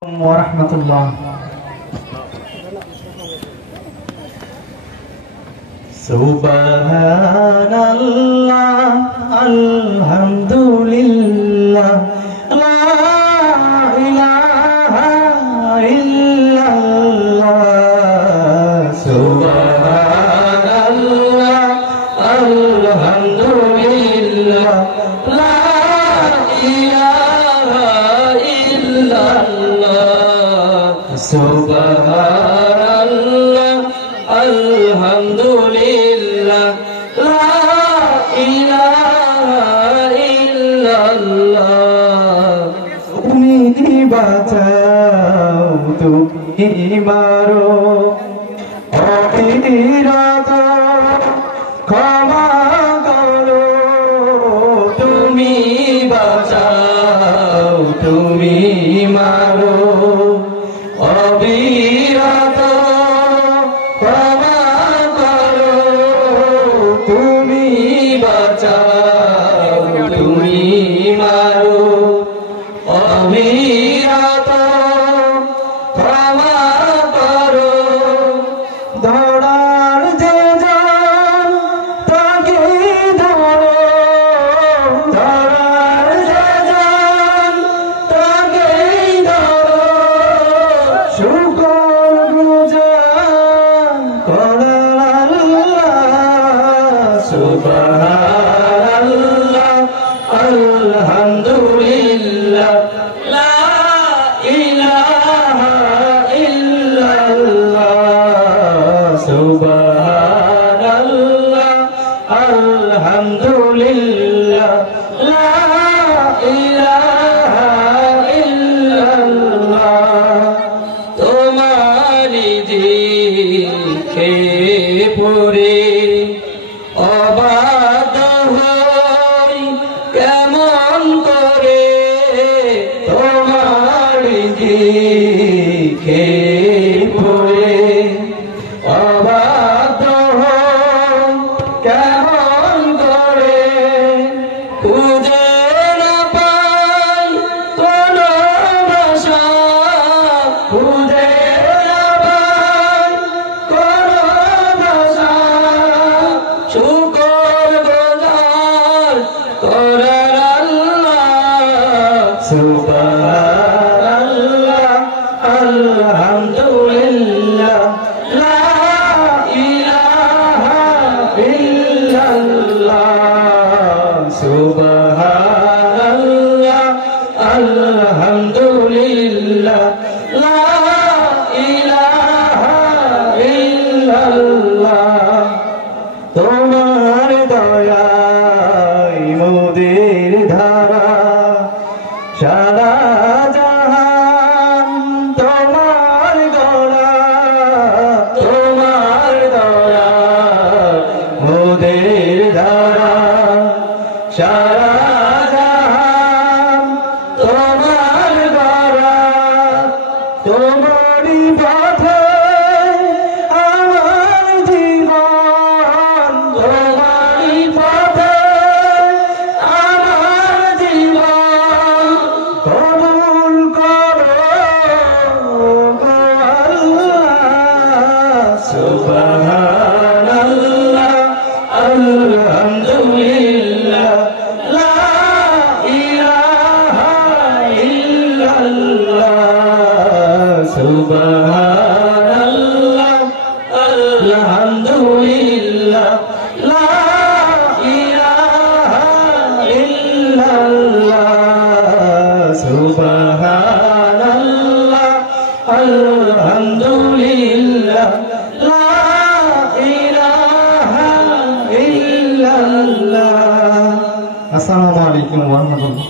warahmatullah. Subhanallah, alhamdulillah, la ilaha illallah. Subhanallah, alhamdulillah, la ilaha illallah. Subhanallah, alhamdulillah, la ilaha illallah. তুমি বাঁচাও, তুমি মারো, অবিরত ক্ষমা করো। তুমি বাঁচাও, তুমি মারো, অবিরত ক্ষমা করো। তুমি বাঁচাও, তুমি মারো, অবিরত ক্ষমা করো। ধরার যে যান তাকে ধরো, ধরার যে যান তাকে ধরো। শুকর গুজার করার আল্লাহ। সুবহানাল্লাহ, আলহামদুলিল্লাহ, লা ইলাহা ইল্লাল্লাহ। সুবহানাল্লাহ, আলহামদুলিল্লাহ, লা ইলাহা ইল্লাল্লাহ। তোমারি দিকে পড়ে অবাধ্য হই কেমন করে। তোমারি দিকে পড়ে অবাধ্য হই কেমন করে। খুঁজে না পাই কোনো ভাষা, খুঁজে না পাই কোনো ভাষা। শুকর গুজার করার আল্লাহ। সুবহানাল্লাহ, আলহামদুলিল্লাহ, লা ইলাহা ইল্লাল্লাহ। সুবহানাল্লাহ, আলহামদুলিল্লাহ, লা ইলাহা ইল্লাল্লাহ। তোমার দয়ায় মোদের ধারা সারা জাহান তোমার গড়া। তোমার দয়ায় মোদের ধারা সারা জাহান তোমার গড়া। তোমারই পথে আমার জীবন, তোমারই পথে আমার জীবন। কবুল করো গো আল্লাহ। সুবহানাল্লাহ, আলহামদুলিল্লাহ, লা ইলাহা ইল্লাল্লাহ। সুবহানাল্লাহ, আলহামদুলিল্লাহ, লা ইলাহা ইল্লাল্লাহ। সুবহানাল্লাহ, আলহামদুলিল্লাহ, লা ইলাহা ইল্লাল্লাহ। আসসালামু আলাইকুম ওয়া রাহমাতুল্লাহ।